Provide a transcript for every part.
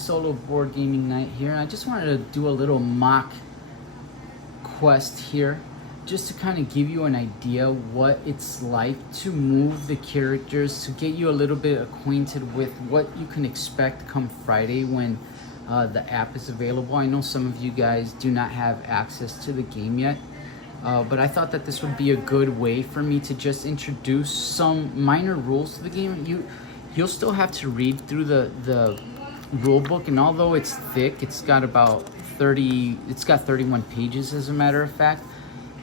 solo board gaming night here, and I just wanted to do a little mock quest here just to kind of give you an idea what it's like to move the characters, to get you a little bit acquainted with what you can expect come Friday when the app is available. I know some of you guys do not have access to the game yet, but I thought that this would be a good way for me to just introduce some minor rules to the game. You'll still have to read through the rule book, and although it's thick, it's got 31 pages as a matter of fact.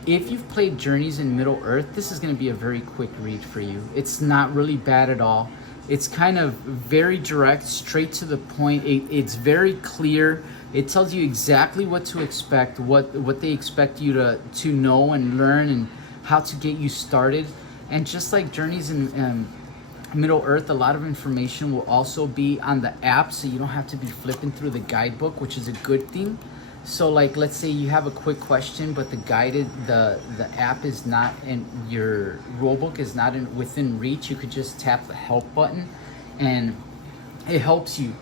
If you've played Journeys in Middle Earth, this is going to be a very quick read for you. It's not really bad at all. It's kind of very direct, straight to the point. It's very clear. It tells you exactly what to expect, what they expect you to know and learn, and how to get you started. And just like Journeys in Middle Earth, a lot of information will also be on the app, so you don't have to be flipping through the guidebook, which is a good thing. So like, let's say you have a quick question, but the app is not, and your rulebook is not within reach. You could just tap the help button, and it helps you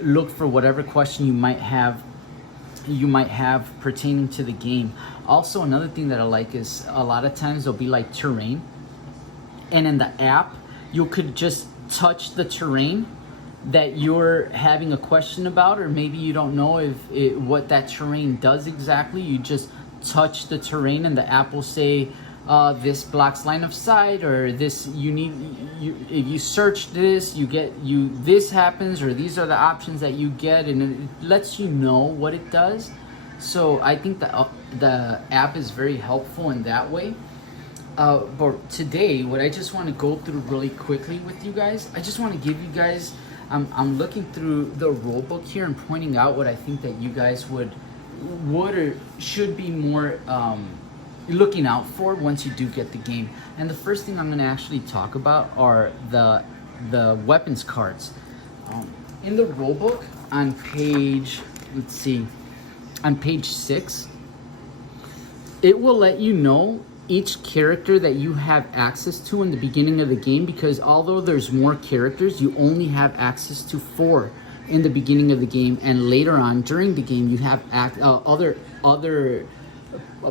look for whatever question you might have pertaining to the game. Also, another thing that I like is a lot of times there'll be like terrain, and in the app you could just touch the terrain that you're having a question about, or maybe you don't know what that terrain does exactly. You just touch the terrain and the app will say this blocks line of sight, or this if you search this, this happens, or these are the options that you get, and it lets you know what it does. So I think the app is very helpful in that way. But today, what I just want to go through really quickly with you guys, I just want to give you guys, I'm looking through the rule book here and pointing out what I think that you guys would or should be more looking out for once you do get the game. And the first thing I'm going to actually talk about are the weapons cards. In the rule book on page, on page 6, it will let you know each character that you have access to in the beginning of the game, because although there's more characters, you only have access to 4 in the beginning of the game, and later on during the game you have other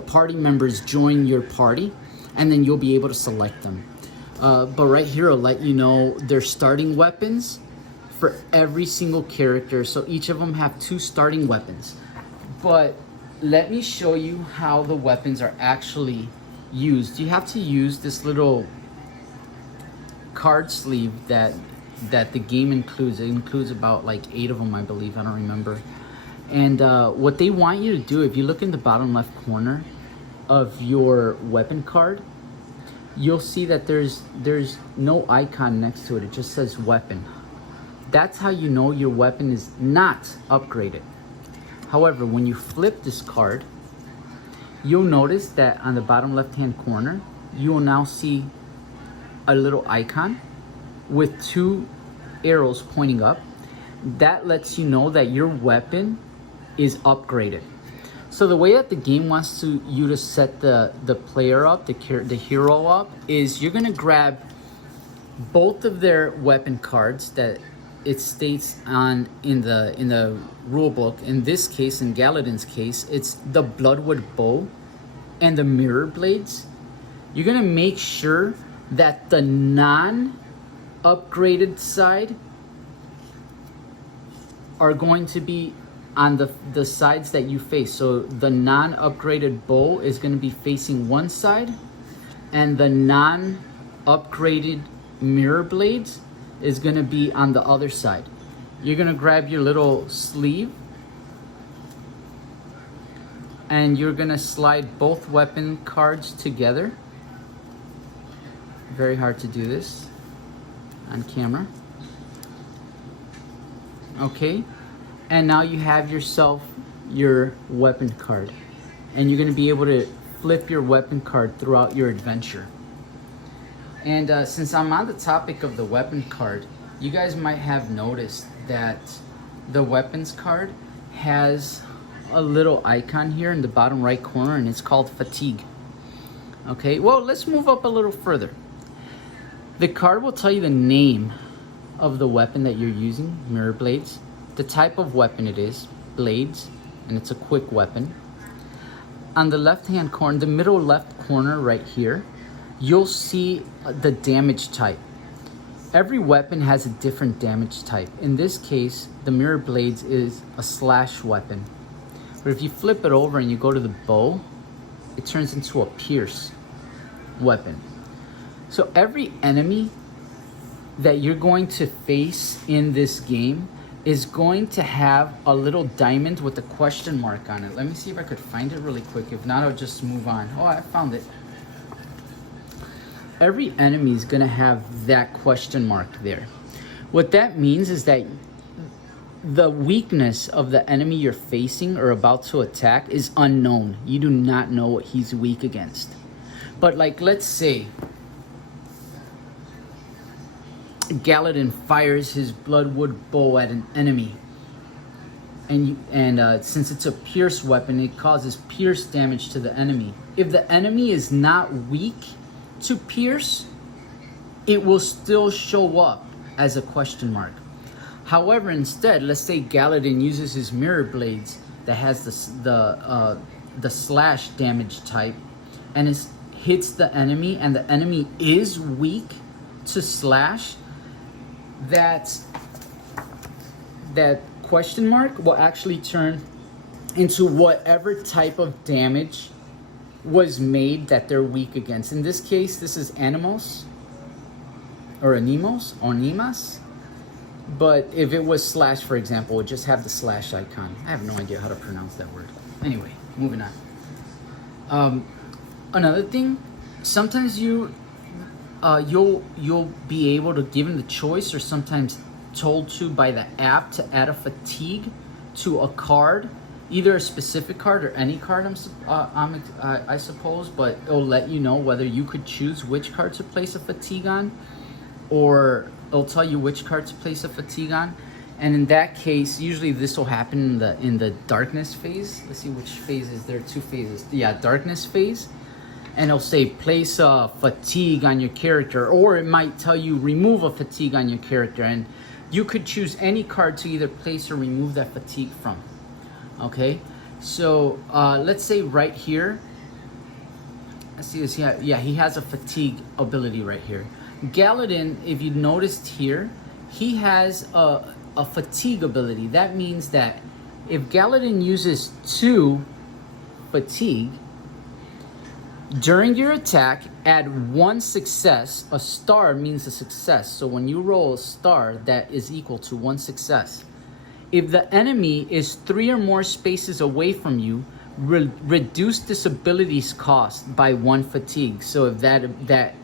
party members join your party, and then you'll be able to select them. But right here it'll let you know their starting weapons for every single character, so each of them have 2 starting weapons. But let me show you how the weapons are actually used. You have to use this little card sleeve that the game includes. It includes about like 8 of them, I believe. I don't remember. And what they want you to do, if you look in the bottom left corner of your weapon card, you'll see that there's no icon next to it. It just says weapon. That's how you know your weapon is not upgraded. However, when you flip this card, you'll notice that on the bottom left-hand corner, you will now see a little icon with 2 arrows pointing up. That lets you know that your weapon is upgraded. So the way that the game wants you to set the player up, the hero up, is you're gonna grab both of their weapon cards that it states in the rule book. In this case, in Galadin's case, it's the Bloodwood bow and the mirror blades. You're gonna make sure that the non-upgraded side are going to be on the sides that you face. So the non-upgraded bow is gonna be facing one side, and the non-upgraded mirror blades is gonna be on the other side. You're gonna grab your little sleeve, and you're gonna slide both weapon cards together. Very hard to do this on camera. Okay, and now you have yourself your weapon card, and you're gonna be able to flip your weapon card throughout your adventure. And since I'm on the topic of the weapon card, you guys might have noticed that the weapons card has a little icon here in the bottom right corner, and it's called fatigue. Okay, well, let's move up a little further. The card will tell you the name of the weapon that you're using, mirror blades. the type of weapon it is, blades, and it's a quick weapon. On the left-hand corner, the middle left corner right here, you'll see the damage type. Every weapon has a different damage type. In this case, the mirror blades is a slash weapon. But if you flip it over and you go to the bow, it turns into a pierce weapon. So every enemy that you're going to face in this game is going to have a little diamond with a question mark on it. Let me see if I could find it really quick. If not, I'll just move on. Oh, I found it. Every enemy is going to have that question mark there. What that means is that the weakness of the enemy you're facing or about to attack is unknown. You do not know what he's weak against. But like, let's say Galadin fires his bloodwood bow at an enemy, and since it's a pierce weapon, it causes pierce damage to the enemy. If the enemy is not weak to pierce, it will still show up as a question mark. However, instead, let's say Galadin uses his mirror blades that has the slash damage type, and it hits the enemy, and the enemy is weak to slash. That question mark will actually turn into whatever type of damage was made that they're weak against. In this case, this is animos or animas. But if it was slash, for example, it would just have the slash icon. I have no idea how to pronounce that word. Anyway, moving on. Another thing, sometimes you'll be able to, given the choice, or sometimes told to by the app, to add a fatigue to a card, either a specific card or any card, I suppose, but it'll let you know whether you could choose which card to place a fatigue on, or it'll tell you which card to place a fatigue on. And in that case, usually this will happen in the darkness phase. Let's see which phases. There are two phases. Yeah, darkness phase. And it'll say place a fatigue on your character, or it might tell you remove a fatigue on your character, and you could choose any card to either place or remove that fatigue from. Okay, so let's say right here, let's see this. Yeah, he has a fatigue ability right here. Galadin, if you noticed here, he has a fatigue ability. That means that if Galadin uses 2 fatigue, during your attack, add 1 success. A star means a success. So when you roll a star, that is equal to 1 success. If the enemy is 3 or more spaces away from you, reduce this ability's cost by 1 fatigue. So if that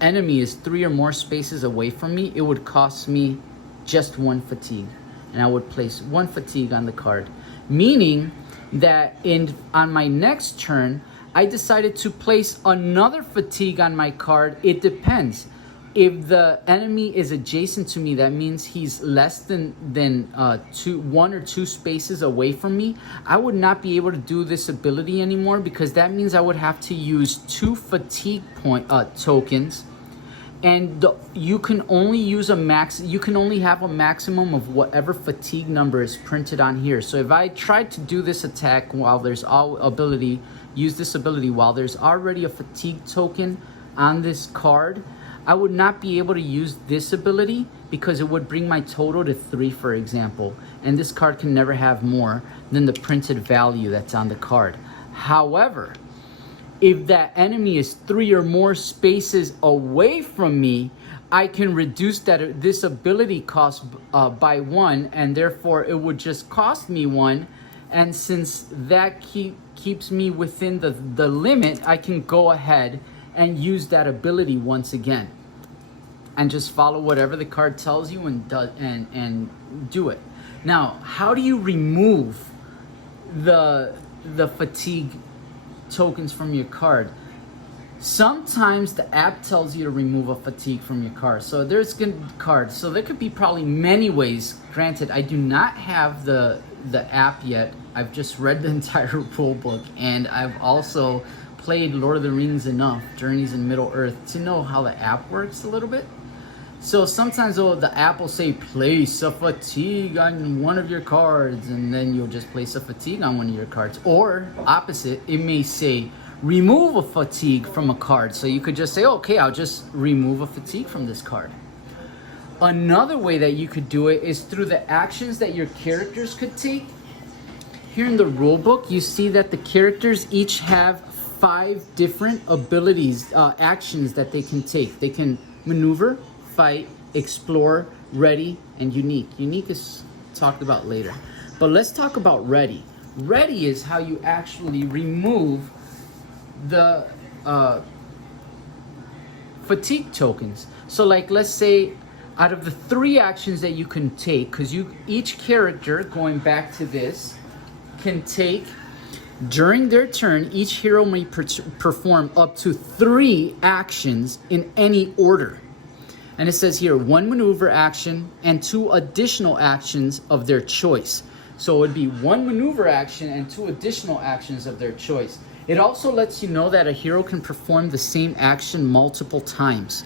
enemy is 3 or more spaces away from me, it would cost me just 1 fatigue. And I would place 1 fatigue on the card. Meaning that on my next turn, I decided to place another fatigue on my card. It depends. If the enemy is adjacent to me, that means he's less than 1 or 2 spaces away from me. I would not be able to do this ability anymore, because that means I would have to use 2 fatigue tokens, and you can only use you can only have a maximum of whatever fatigue number is printed on here. So if I tried to do this attack while there's use this ability while there's already a fatigue token on this card, I would not be able to use this ability, because it would bring my total to 3, for example, and this card can never have more than the printed value that's on the card. However, if that enemy is 3 or more spaces away from me, I can reduce this ability cost by 1, and therefore it would just cost me 1. And since that keeps me within the limit, I can go ahead and use that ability once again, and just follow whatever the card tells you and do it. Now, how do you remove the fatigue tokens from your card? Sometimes the app tells you to remove a fatigue from your card. So there's good cards. So there could be probably many ways. Granted, I do not have the app yet. I've just read the entire rule book, and I've also played Lord of the Rings enough, Journeys in Middle Earth, to know how the app works a little bit. So sometimes the app will say place a fatigue on one of your cards, and then you'll just place a fatigue on one of your cards. Or opposite, it may say remove a fatigue from a card. So you could just say, okay, I'll just remove a fatigue from this card. Another way that you could do it is through the actions that your characters could take. Here in the rule book, you see that the characters each have 5 different abilities, actions that they can take. They can maneuver, fight, explore, ready, and unique. Unique is talked about later. But let's talk about ready. Ready is how you actually remove the fatigue tokens. So like, let's say out of the 3 actions that you can take, because each character, going back to this, can take, during their turn, each hero may perform up to 3 actions in any order. And it says here, 1 maneuver action and 2 additional actions of their choice. So it would be 1 maneuver action and 2 additional actions of their choice. It also lets you know that a hero can perform the same action multiple times.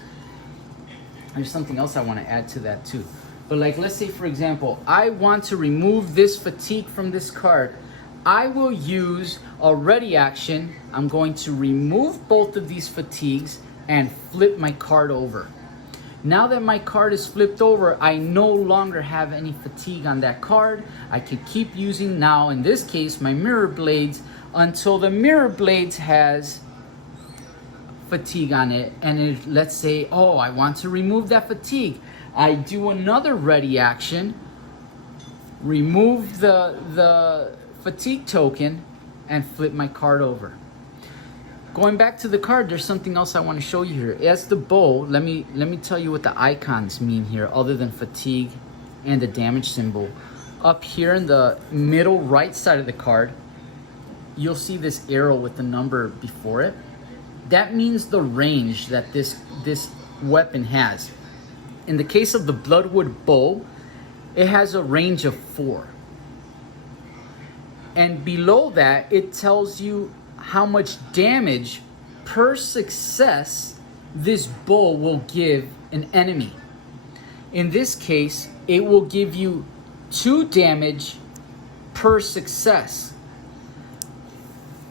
There's something else I want to add to that too. But like, let's say for example, I want to remove this fatigue from this card. I will use a ready action. I'm going to remove both of these fatigues and flip my card over. Now that my card is flipped over, I no longer have any fatigue on that card. I can keep using, now in this case, my mirror blades until the mirror blades has fatigue on it. And let's say, oh, I want to remove that fatigue. I do another ready action, remove the fatigue token, and flip my card over. Going back to the card, there's something else I want to show you here. As the bow, let me tell you what the icons mean here, other than fatigue and the damage symbol. Up here in the middle right side of the card, you'll see this arrow with the number before it. That means the range that this weapon has. In the case of the Bloodwood bow, it has a range of 4. And below that, it tells you how much damage per success this bow will give an enemy. In this case, it will give you 2 damage per success.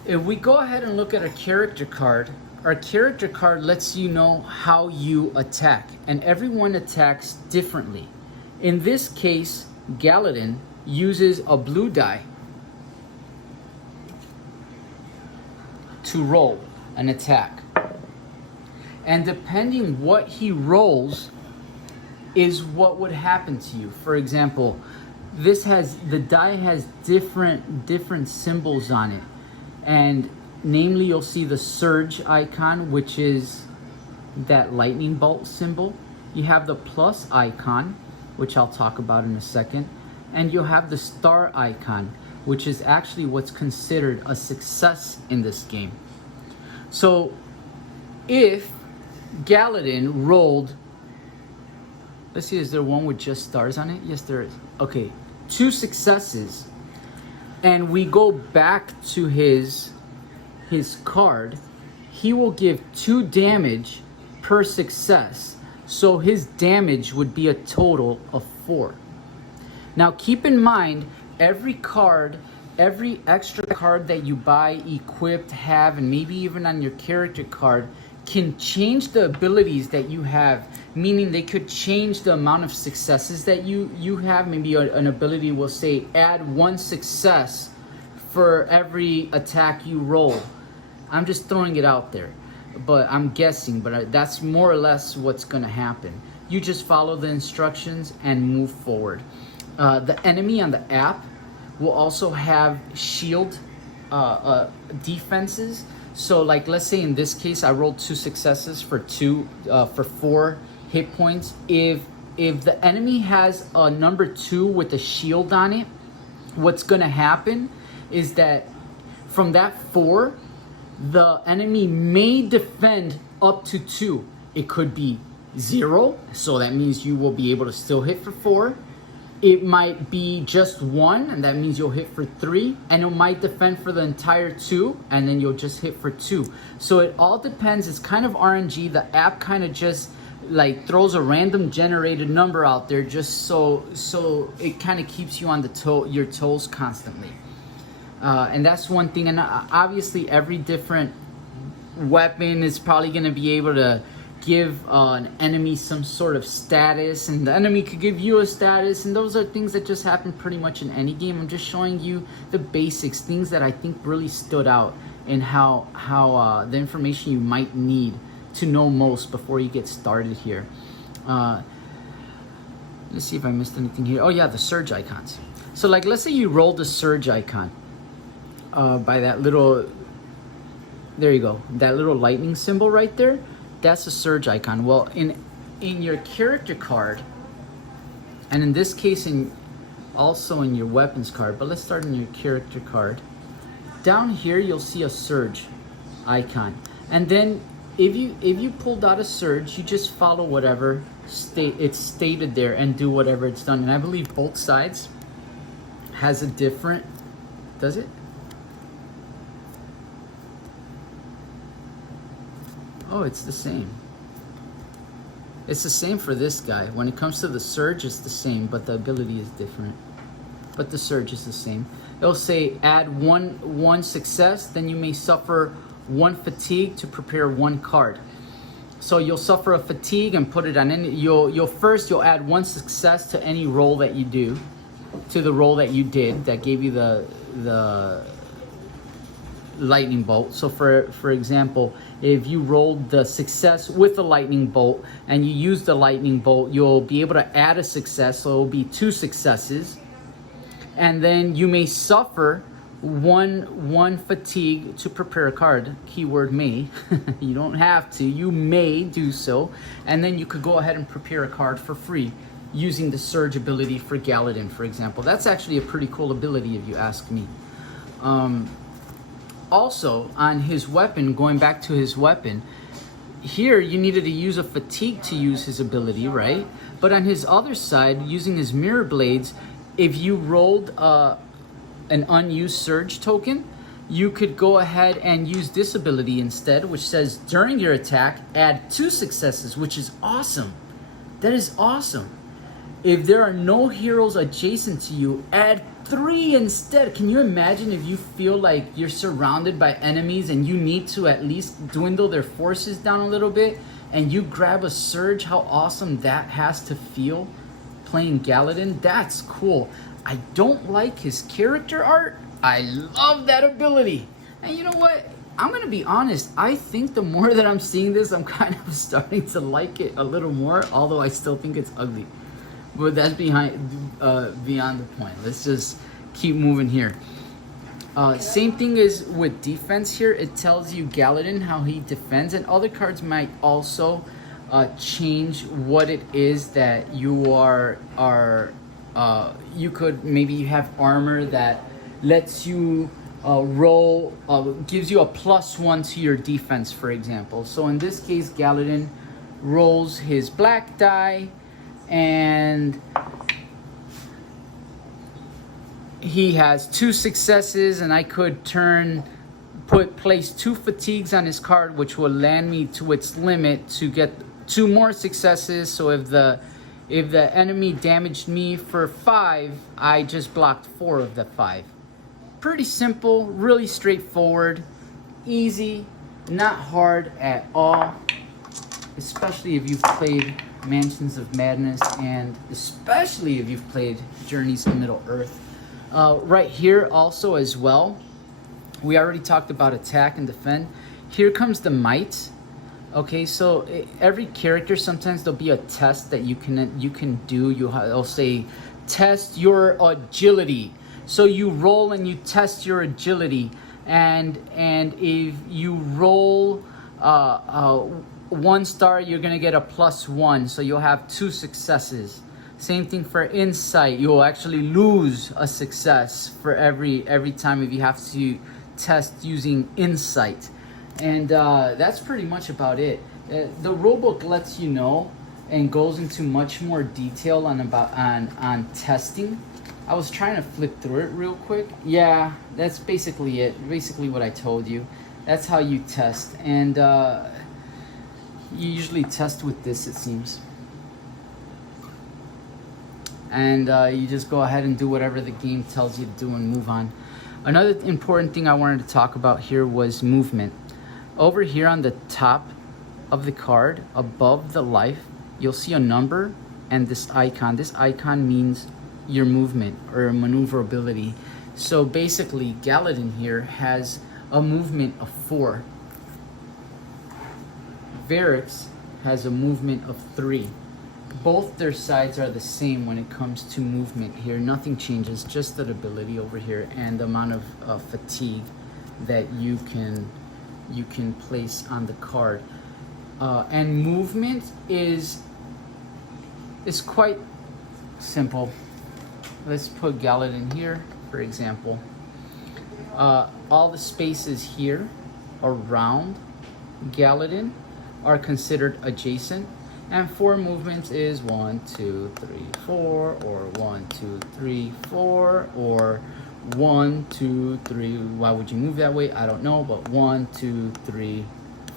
If we go ahead and look at a character card, our character card lets you know how you attack, and everyone attacks differently. In this case, Galadin uses a blue die to roll an attack. And depending what he rolls is what would happen to you. For example, the die has different symbols on it. And namely, you'll see the surge icon, which is that lightning bolt symbol. You have the plus icon, which I'll talk about in a second. And you'll have the star icon, which is actually what's considered a success in this game. So if Galadin rolled, let's see, is there one with just stars on it? Yes, there is. Okay, 2 successes, and we go back to his card, he will give 2 damage per success. So his damage would be a total of 4. Now keep in mind, every extra card that you buy, equipped, have, and maybe even on your character card can change the abilities that you have, meaning they could change the amount of successes that you have. Maybe an ability will say add 1 success for every attack you roll. I'm just throwing it out there, but I'm guessing, but that's more or less what's going to happen. You just follow the instructions and move forward. The enemy on the app will also have shield defenses. So like, let's say in this case, I rolled 2 successes for 4 hit points. If the enemy has a number 2 with a shield on it, what's gonna happen is that from that 4, the enemy may defend up to 2. It could be 0, so that means you will be able to still hit for 4. It might be just 1, and that means you'll hit for 3, and it might defend for the entire 2, and then you'll just hit for 2. So it all depends. It's kind of RNG. The app kind of just like throws a random generated number out there just so it kind of keeps you on your toes constantly. And that's one thing. And obviously every different weapon is probably going to be able to give an enemy some sort of status, and the enemy could give you a status, and those are things that just happen pretty much in any game. I'm just showing you the basics, things that I think really stood out, and how the information you might need to know most before you get started here. Let's see if I missed anything here. Oh yeah, the surge icons. So like, let's say you roll the surge icon by that little, there you go, that little lightning symbol right there. That's a surge icon. Well, in your character card, and in this case also in your weapons card, but let's start in your character card. Down here you'll see a surge icon, and then if you pulled out a surge, you just follow whatever it's stated there and do whatever it's done. And I believe both sides has a different, does it? Oh, it's the same. It's the same for this guy. When it comes to the surge, it's the same, but the ability is different. But the surge is the same. It'll say add one success, then you may suffer 1 fatigue to prepare 1 card. So you'll suffer a fatigue and put it on any. You'll add 1 success to any roll that you do, to the roll that you did that gave you the lightning bolt. So for example, if you rolled the success with the lightning bolt and you use the lightning bolt, you'll be able to add a success, so it'll be 2 successes. And then you may suffer one fatigue to prepare a card. Keyword may. You don't have to, you may do so. And then you could go ahead and prepare a card for free using the surge ability for Galadin, for example. That's actually a pretty cool ability if you ask me. Also, on his weapon, going back to his weapon, here you needed to use a fatigue to use his ability, right? But on his other side, using his mirror blades, if you rolled an unused surge token, you could go ahead and use this ability instead, which says during your attack, add 2 successes, which is awesome. That is awesome. If there are no heroes adjacent to you, add 3 instead. Can you imagine if you feel like you're surrounded by enemies and you need to at least dwindle their forces down a little bit, and you grab a surge? How awesome that has to feel playing Galadin. That's cool. I don't like his character art. I love that ability. And you know what? I'm gonna be honest, I think the more that I'm seeing this, I'm kind of starting to like it a little more, although I still think it's ugly. But that's beyond the point. Let's just keep moving here. Same thing is with defense here. It tells you Galadin, how he defends, and other cards might also change what it is that you are you could, maybe you have armor that lets you roll, gives you a +1 to your defense, for example. So in this case, Galadin rolls his black die, and he has 2 successes, and I could place 2 fatigues on his card, which will land me to its limit to get 2 more successes. So if the enemy damaged me for 5, I just blocked 4 of the 5. Pretty simple, really straightforward, easy, not hard at all, especially if you've played Mansions of Madness, and especially if you've played Journeys to Middle-earth. Right here also as well, we already talked about attack and defend. Here comes the might. Okay, so every character, sometimes there'll be a test that you can do. It'll say test your agility. So you roll and you test your agility, and if you roll 1 star, you're gonna get a +1, so you'll have 2 successes. Same thing for insight. You'll actually lose a success for every time if you have to test using insight. And that's pretty much about it. The rulebook lets you know and goes into much more detail on testing. I was trying to flip through it real quick. Yeah, that's basically it. Basically what I told you. That's how you test. And You usually test with this, it seems. And you just go ahead and do whatever the game tells you to do and move on. Another important thing I wanted to talk about here was movement. Over here on the top of the card, above the life, you'll see a number and this icon. This icon means your movement or maneuverability. So basically, Galadin here has a movement of 4. Varix has a movement of 3. Both their sides are the same when it comes to movement here. Nothing changes, just that ability over here and the amount of fatigue that you can place on the card. And movement is quite simple. Let's put Galadin here, for example. All the spaces here around Galadin are considered adjacent, and 4 movements is 1, 2, 3, 4, or 1, 2, 3, 4, or 1, 2, 3. Why would you move that way? I don't know, but 1, 2, 3,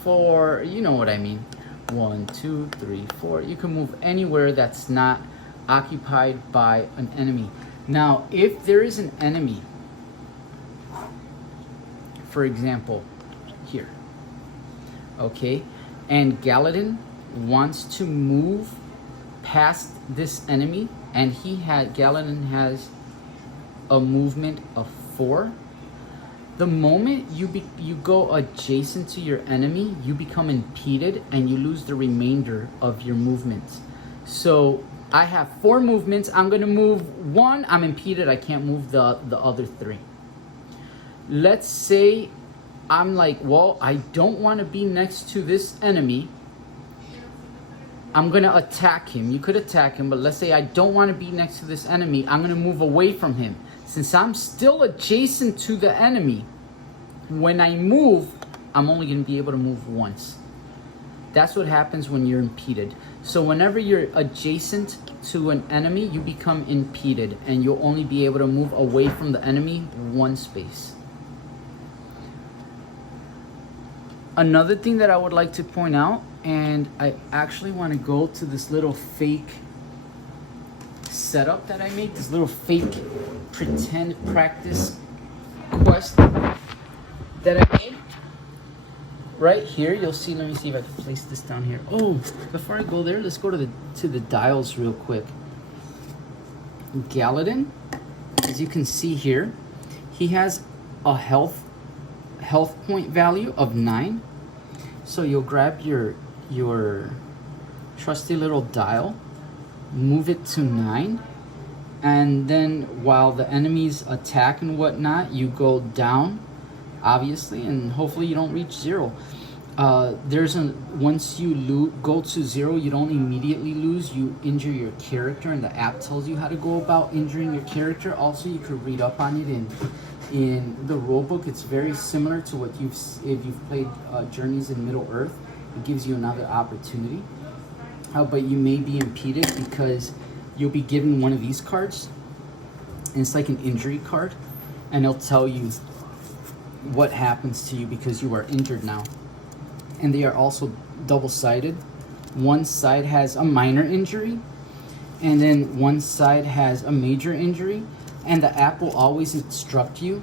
4. You know what I mean. 1, 2, 3, 4. You can move anywhere that's not occupied by an enemy. Now, if there is an enemy, for example, here, okay, and Galadin wants to move past this enemy, and Galadin has a movement of 4. The moment you go adjacent to your enemy, you become impeded and you lose the remainder of your movements. So I have 4 movements. I'm gonna move 1. I'm impeded. I can't move the other 3. Let's say I'm like, well, I don't want to be next to this enemy. I'm going to attack him. You could attack him, but let's say I don't want to be next to this enemy. I'm going to move away from him. Since I'm still adjacent to the enemy, when I move, I'm only going to be able to move once. That's what happens when you're impeded. So whenever you're adjacent to an enemy, you become impeded, and you'll only be able to move away from the enemy 1 space. Another thing that I would like to point out, and I actually want to go to this little fake setup that I made, this little fake pretend practice quest that I made. Right here, you'll see, let me see if I can place this down here. Oh, before I go there, let's go to the dials real quick. Galadin, as you can see here, he has a health point value of 9. So you'll grab your trusty little dial, move it to 9, and then while the enemies attack and whatnot, you go down, obviously, and hopefully you don't reach 0. Once you go to 0, you don't immediately lose. You injure your character, and the app tells you how to go about injuring your character. Also, you could read up on it in the rulebook. It's very similar to what if you've played Journeys in Middle Earth. It gives you another opportunity. But you may be impeded because you'll be given one of these cards, and it's like an injury card, and it'll tell you what happens to you because you are injured now. And they are also double-sided. One side has a minor injury, and then one side has a major injury, and the app will always instruct you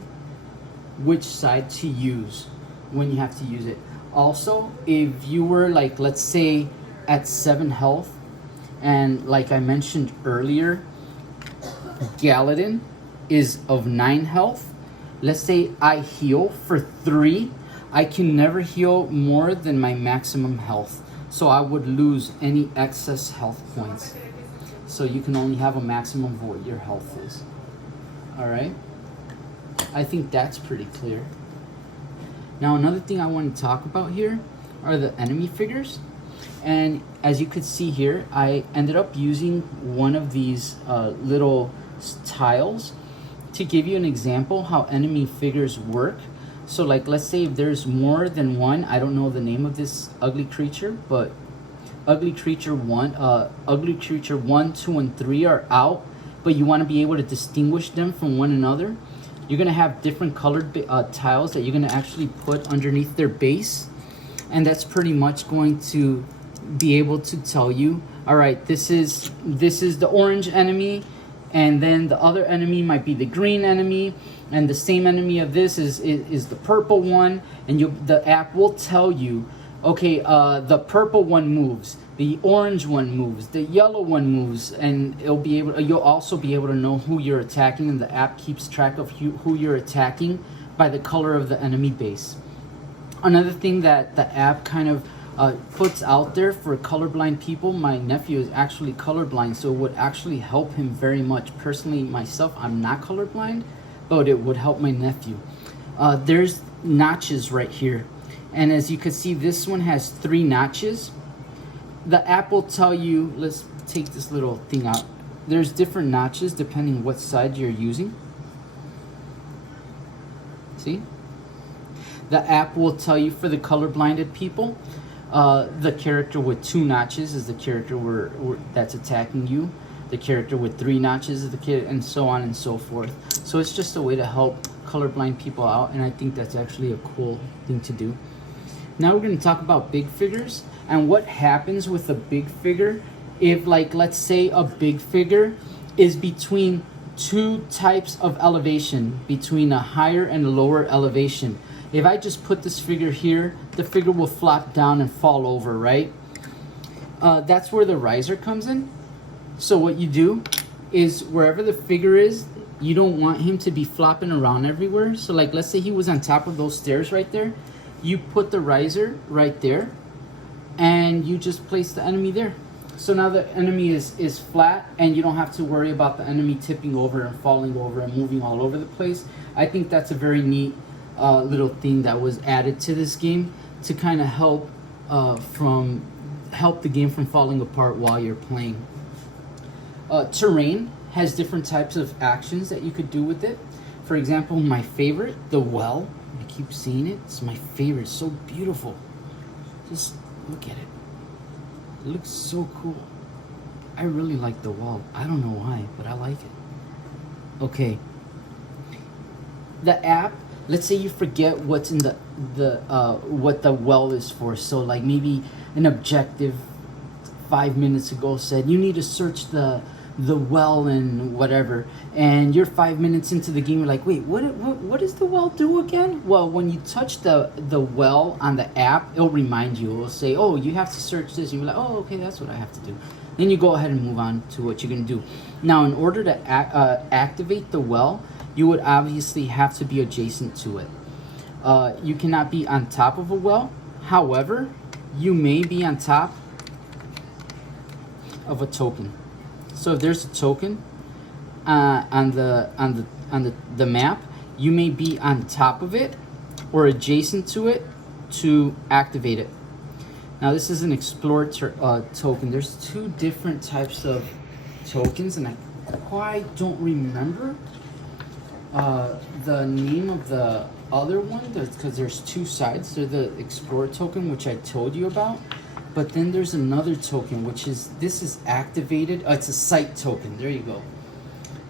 which side to use when you have to use it. Also, if you were, like, let's say at 7 health, and like I mentioned earlier, Galadin is of 9 health. Let's say I heal for 3. I can never heal more than my maximum health. So I would lose any excess health points. So you can only have a maximum of what your health is. Alright? I think that's pretty clear. Now another thing I want to talk about here are the enemy figures. And as you could see here, I ended up using one of these little tiles to give you an example how enemy figures work. So like, let's say if there's more than one, I don't know the name of this ugly creature, but ugly creature 1, 2, and 3 are out, but you want to be able to distinguish them from one another. You're going to have different colored tiles that you're going to actually put underneath their base, and that's pretty much going to be able to tell you, all right, this is the orange enemy, and then the other enemy might be the green enemy, and the same enemy of this is the purple one, and the app will tell you, okay, the purple one moves, the orange one moves, the yellow one moves, and you'll also be able to know who you're attacking, and the app keeps track of who you're attacking by the color of the enemy base. Another thing that the app kind of puts out there for colorblind people, my nephew is actually colorblind, so it would actually help him very much. Personally, myself, I'm not colorblind, but it would help my nephew. There's notches right here, and as you can see, this one has 3 notches. The app will tell you, let's take this little thing out. There's different notches depending what side you're using. See? The app will tell you for the color-blinded people, the character with 2 notches is the character that's attacking you. The character with 3 notches is the kid, and so on and so forth. So it's just a way to help colorblind people out, and I think that's actually a cool thing to do. Now we're going to talk about big figures and what happens with a big figure if, like, let's say a big figure is between 2 types of elevation, between a higher and a lower elevation. If I just put this figure here, the figure will flop down and fall over, right? That's where the riser comes in. So what you do is wherever the figure is, you don't want him to be flopping around everywhere. So like, let's say he was on top of those stairs right there. You put the riser right there, and you just place the enemy there. So now the enemy is flat, and you don't have to worry about the enemy tipping over and falling over and moving all over the place. I think that's a very neat little thing that was added to this game to kind of help the game from falling apart while you're playing. Terrain has different types of actions that you could do with it. For example, my favorite, the well. I keep seeing it. It's my favorite. It's so beautiful. Just look at it. It looks so cool. I really like the well. I don't know why, but I like it. Okay. The app, let's say you forget what's in what the well is for. So like maybe an objective 5 minutes ago said you need to search the well and whatever, and you're 5 minutes into the game, you're like, wait, what does the well do again? Well, when you touch the well on the app, it'll remind you. It'll say, oh, you have to search this. You're like, oh, okay, that's what I have to do. Then you go ahead and move on to what you're gonna do. Now, in order to activate the well, you would obviously have to be adjacent to it. You cannot be on top of a well. However, you may be on top of a token. So if there's a token on the map, you may be on top of it or adjacent to it to activate it. Now this is an Explorer token. There's 2 different types of tokens, and I quite don't remember the name of the other one because there's 2 sides. There's the Explorer token, which I told you about. But then there's another token, this is activated. It's a site token. There you go.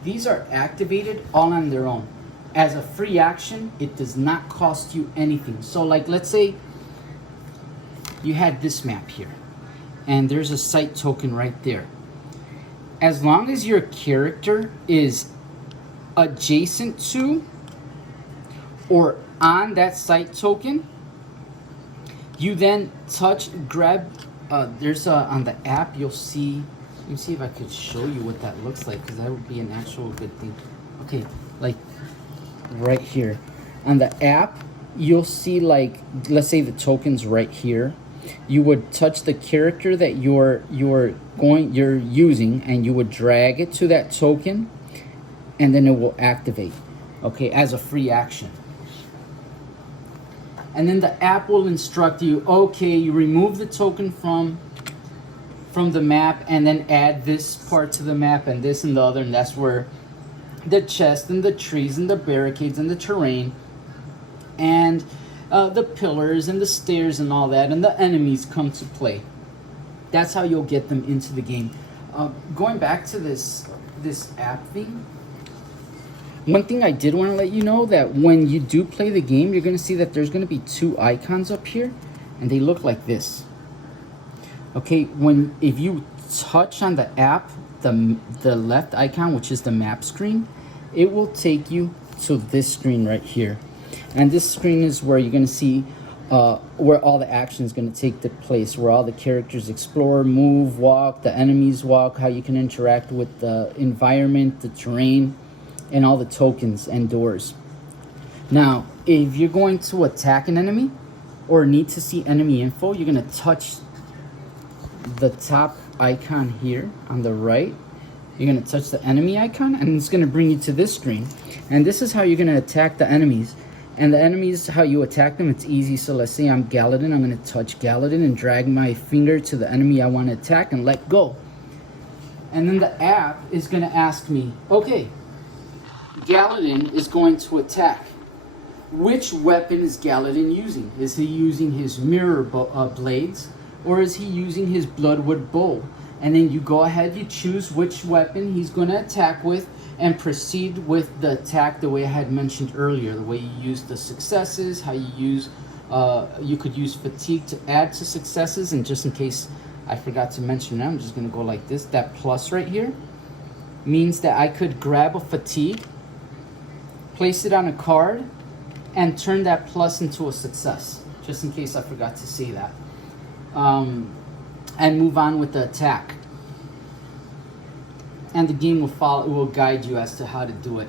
These are activated all on their own. As a free action, it does not cost you anything. So like, let's say you had this map here, and there's a site token right there. As long as your character is adjacent to or on that site token, you then grab, there's on the app, you'll see, let me see if I could show you what that looks like, because that would be an actual good thing. Okay, like right here. On the app, you'll see, like, let's say the token's right here. You would touch the character that you're using, and you would drag it to that token, and then it will activate, okay, as a free action. And then the app will instruct you, okay, you remove the token from the map, and then add this part to the map and this and the other, and that's where the chest and the trees and the barricades and the terrain and the pillars and the stairs and all that and the enemies come to play. That's how you'll get them into the game. Going back to this app thing, one thing I did want to let you know, that when you do play the game, you're going to see that there's going to be 2 icons up here, and they look like this. Okay, if you touch on the app, the left icon, which is the map screen, it will take you to this screen right here. And this screen is where you're gonna see where all the action is gonna take place, where all the characters explore, move, walk, the enemies walk, how you can interact with the environment, the terrain, and all the tokens and doors. Now, if you're going to attack an enemy or need to see enemy info, you're gonna touch the top icon here on the right. You're gonna touch the enemy icon and it's gonna bring you to this screen. And this is how you're gonna attack the enemies. And the enemies, how you attack them, it's easy. So let's say I'm Galadin, I'm gonna touch Galadin and drag my finger to the enemy I wanna attack and let go. And then the app is gonna ask me, okay, Galadin is going to attack. Which weapon is Galadin using? Is he using his mirror blades, or is he using his bloodwood bow? And then you go ahead, you choose which weapon he's going to attack with, and proceed with the attack the way I had mentioned earlier. The way you use the successes, how you use, you could use fatigue to add to successes. And just in case I forgot to mention that, I'm just going to go like this. That plus right here means that I could grab a fatigue, place it on a card, and turn that plus into a success. Just in case I forgot to say that. And move on with the attack. And the game will guide you as to how to do it.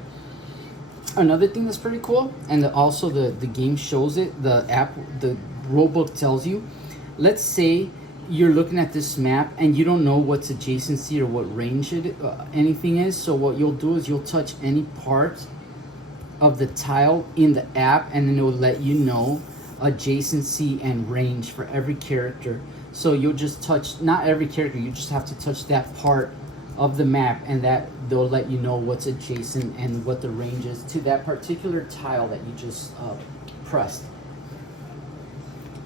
Another thing that's pretty cool, and also the game shows it, the app, the rulebook tells you, let's say you're looking at this map and you don't know what's adjacency or what range anything is. So what you'll do is you'll touch any part of the tile in the app, and then it will let you know adjacency and range for every character. So you'll just touch, not every character, you just have to touch that part of the map, and that they'll let you know what's adjacent and what the range is to that particular tile that you just pressed.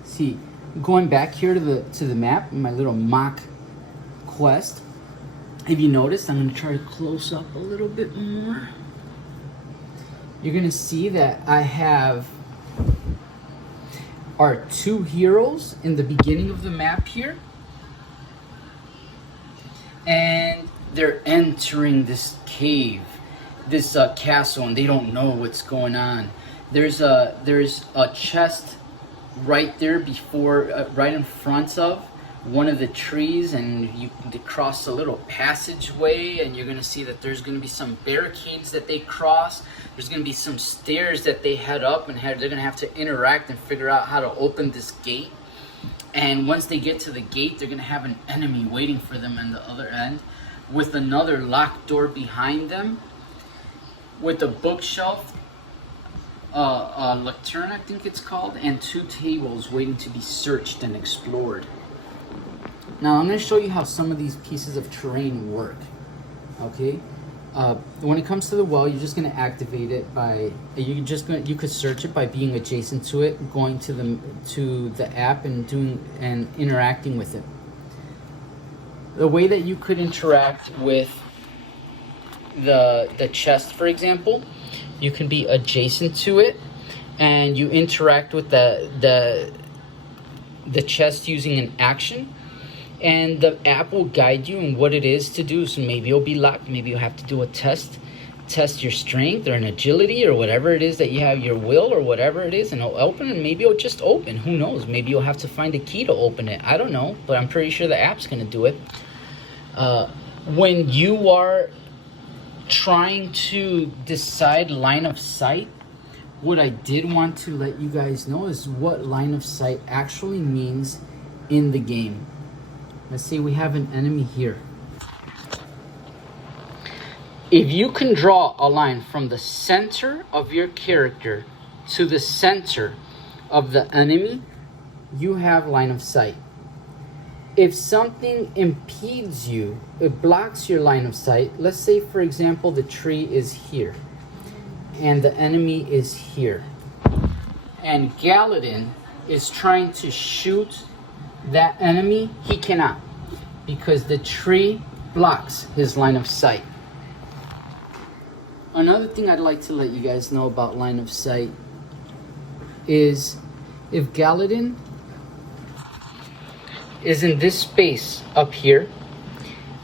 See, going back here to the map, my little mock quest, if you notice, I'm going to try to close up a little bit more. You're going to see that I have our two heroes in the beginning of the map here, and they're entering this cave, this castle, and they don't know what's going on. There's a chest right there before, right in front of one of the trees, and you cross a little passageway, and you're gonna see that there's gonna be some barricades that they cross. There's gonna be some stairs that they head up, and they're gonna have to interact and figure out how to open this gate. And once they get to the gate, they're gonna have an enemy waiting for them on the other end, with another locked door behind them, with a bookshelf, a lectern I think it's called, and two tables waiting to be searched and explored. Now I'm going to show you how some of these pieces of terrain work. Okay, when it comes to the well, you're just going to activate it by you could search it by being adjacent to it, going to the app and interacting with it. The way that you could interact with the chest, for example, you can be adjacent to it, and you interact with the chest using an action. And the app will guide you in what it is to do. So maybe you'll be locked. Maybe you'll have to do a test your strength or an agility or whatever it is that you have, your will or whatever it is, and it'll open, and maybe it'll just open. Who knows? Maybe you'll have to find a key to open it. I don't know, but I'm pretty sure the app's going to do it. When you are trying to decide line of sight, what I did want to let you guys know is what line of sight actually means in the game. Let's say we have an enemy here. If you can draw a line from the center of your character to the center of the enemy, you have line of sight. If something impedes you, it blocks your line of sight. Let's say, for example, the tree is here and the enemy is here, and Galadin is trying to shoot that enemy. He cannot, because the tree blocks his line of sight. Another thing I'd like to let you guys know about line of sight is if Galadin is in this space up here.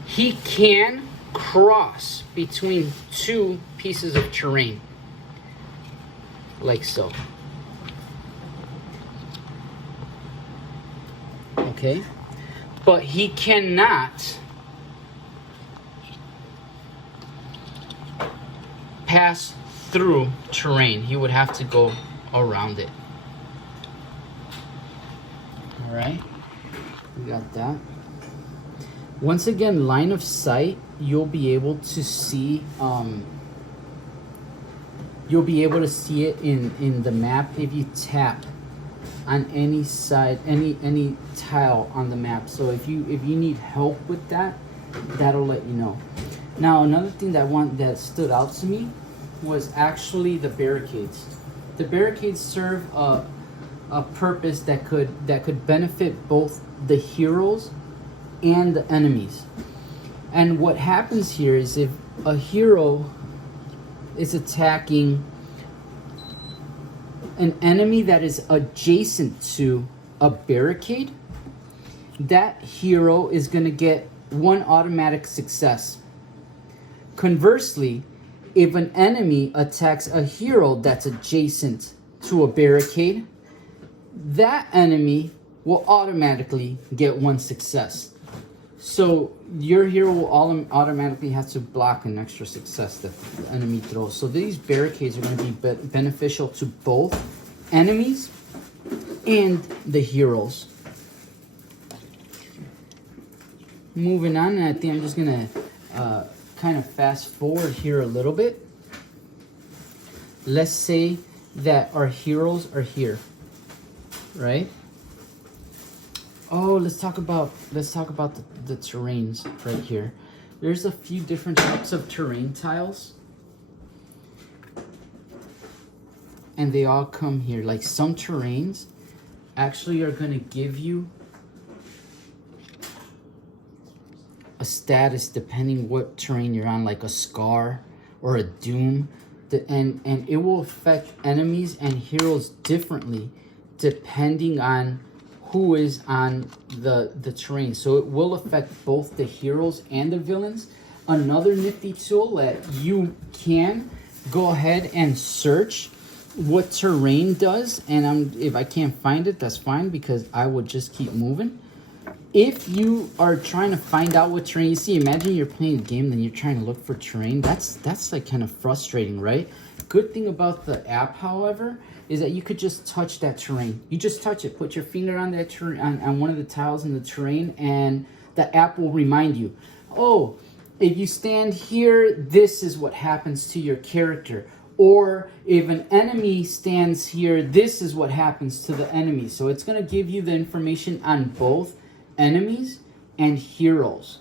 He can cross between two pieces of terrain, like so. Okay, but he cannot pass through terrain. He would have to go around it. All right, we got that. Once again, line of sight, you'll be able to see it in the map if you tap on any side, any tile on the map. So if you need help with that, that'll let you know. Now, another thing that stood out to me was actually the barricades. The barricades serve a purpose that could benefit both the heroes and the enemies. And what happens here is if a hero is attacking an enemy that is adjacent to a barricade, that hero is going to get one automatic success. Conversely, if an enemy attacks a hero that's adjacent to a barricade, that enemy will automatically get one success. So your hero will automatically have to block an extra success that the enemy throws. So these barricades are going to be beneficial to both enemies and the heroes. Moving on, and I think I'm just going to kind of fast forward here a little bit. Let's say that our heroes are here, right? Oh, let's talk about the terrains right here. There's a few different types of terrain tiles, and they all come here. Like some terrains actually are going to give you a status depending what terrain you're on, like a scar or a doom, and it will affect enemies and heroes differently depending on who is on the terrain. So it will affect both the heroes and the villains. Another nifty tool that you can go ahead and search what terrain does, and if I can't find it, that's fine, because I would just keep moving. If you are trying to find out what terrain you see, imagine you're playing a game, then you're trying to look for terrain. That's like kind of frustrating, right? Good thing about the app, however, is that you could just touch that terrain. You just touch it, put your finger on that terrain, on one of the tiles in the terrain, and the app will remind you, oh, if you stand here, this is what happens to your character. Or if an enemy stands here, this is what happens to the enemy. So it's going to give you the information on both enemies and heroes.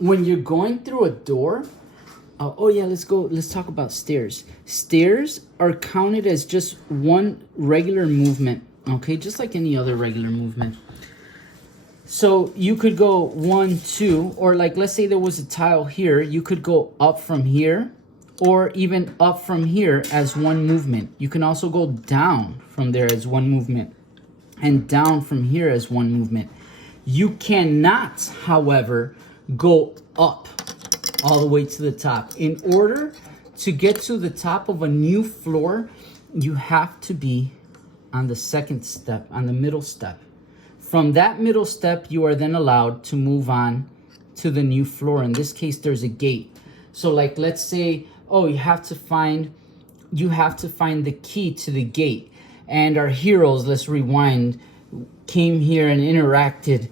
When you're going through a door, let's talk about stairs. Stairs are counted as just one regular movement, okay? Just like any other regular movement. So you could go 1, 2, or like let's say there was a tile here, you could go up from here, or even up from here as one movement. You can also go down from there as one movement, and down from here as one movement. You cannot, however, go up all the way to the top. In order to get to the top of a new floor, you have to be on the second step, on the middle step. From that middle step, you are then allowed to move on to the new floor. In this case, there's a gate. So like, let's say, oh, you have to find the key to the gate. And our heroes, let's rewind, came here and interacted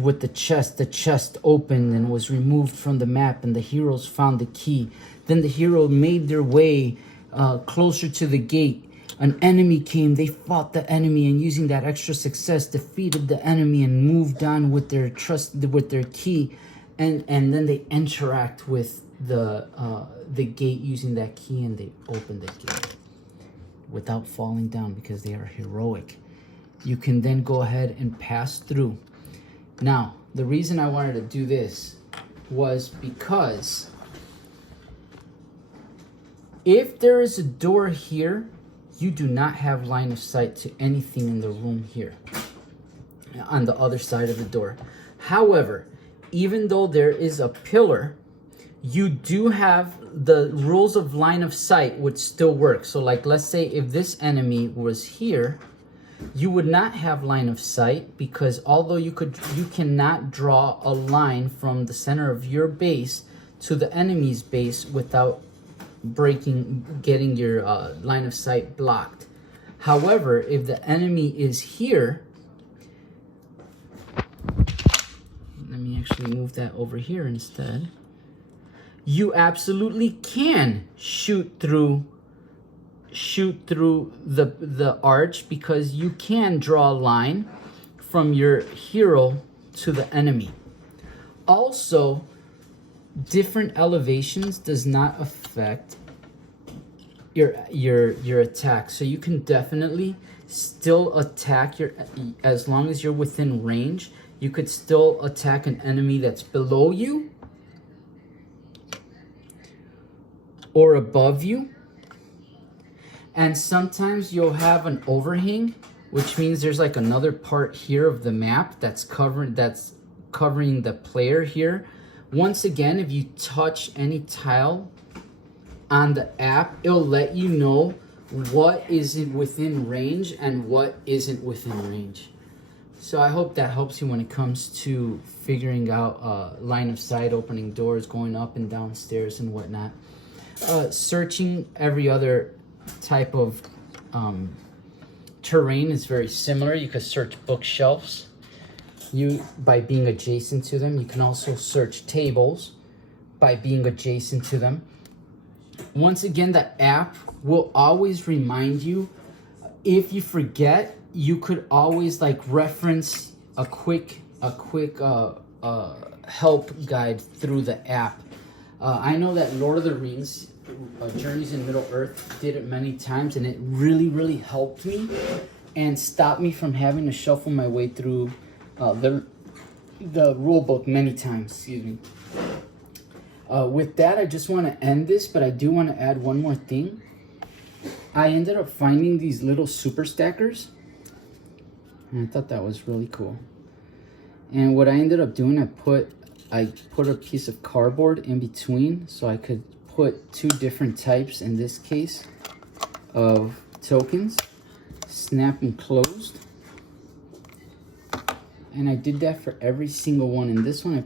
with the chest. The chest opened and was removed from the map, and the heroes found the key. Then the hero made their way closer to the gate. An enemy came, they fought the enemy, and using that extra success, defeated the enemy and moved on with their key. And then they interact with the gate using that key, and they open the gate without falling down because they are heroic. You can then go ahead and pass through. Now, the reason I wanted to do this was because if there is a door here, you do not have line of sight to anything in the room here. on the other side of the door. However, even though there is a pillar, you do have the rules of line of sight would still work. So like, let's say if this enemy was here, you would not have line of sight, because although you cannot draw a line from the center of your base to the enemy's base without getting your line of sight blocked. However, if the enemy is here, let me actually move that over here instead. You absolutely can shoot through the arch, because you can draw a line from your hero to the enemy. Also, different elevations does not affect your attack, so you can definitely still attack as long as you're within range. You could still attack an enemy that's below you or above you. And sometimes you'll have an overhang, which means there's like another part here of the map that's covering the player here. Once again, if you touch any tile on the app, it'll let you know what is within range and what isn't within range. So I hope that helps you when it comes to figuring out line of sight, opening doors, going up and down stairs and whatnot. Searching every other type of terrain is very similar. You could search bookshelves by being adjacent to them. You can also search tables by being adjacent to them. Once again, the app will always remind you. If you forget, you could always like reference a quick help guide through the app. I know that Lord of the Rings, Journeys in Middle-earth did it many times, and it really helped me and stopped me from having to shuffle my way through the rule book many times. Excuse me. With that, I just want to end this, but I do want to add one more thing. I ended up finding these little super stackers, and I thought that was really cool. And what I ended up doing, I put a piece of cardboard in between, so I could put two different types, in this case, of tokens, snap them closed. And I did that for every single one. In this one,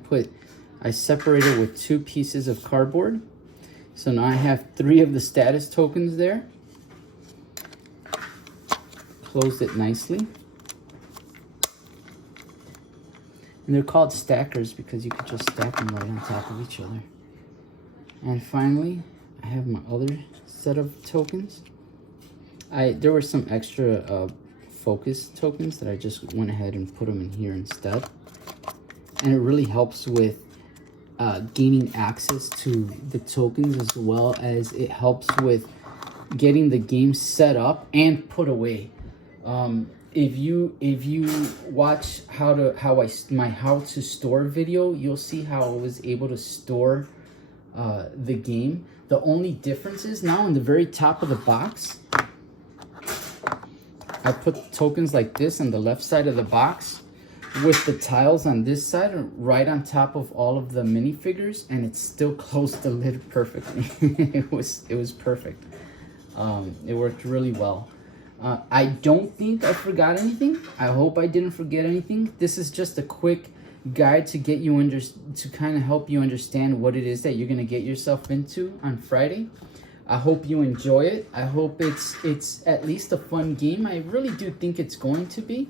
I separated with 2 pieces of cardboard. So now I have 3 of the status tokens there. Closed it nicely. And they're called stackers because you could just stack them right on top of each other. And finally, I have my other set of tokens. There were some extra focus tokens that I just went ahead and put them in here instead. And it really helps with gaining access to the tokens, as well as it helps with getting the game set up and put away. If you watch my how to store video, you'll see how I was able to store the game. The only difference is now in the very top of the box, I put tokens like this on the left side of the box with the tiles on this side right on top of all of the minifigures, and it still closed the lid perfectly. it was perfect. It worked really well. I don't think I forgot anything. I hope I didn't forget anything. This is just a quick guide to get you to kind of help you understand what it is that you're gonna get yourself into on Friday. I hope you enjoy it. I hope it's at least a fun game. I really do think it's going to be,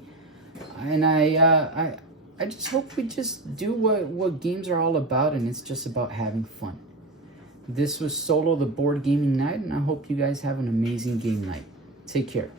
and I just hope we just do what games are all about, and it's just about having fun. This was Solo, the board gaming night, and I hope you guys have an amazing game night. Take care.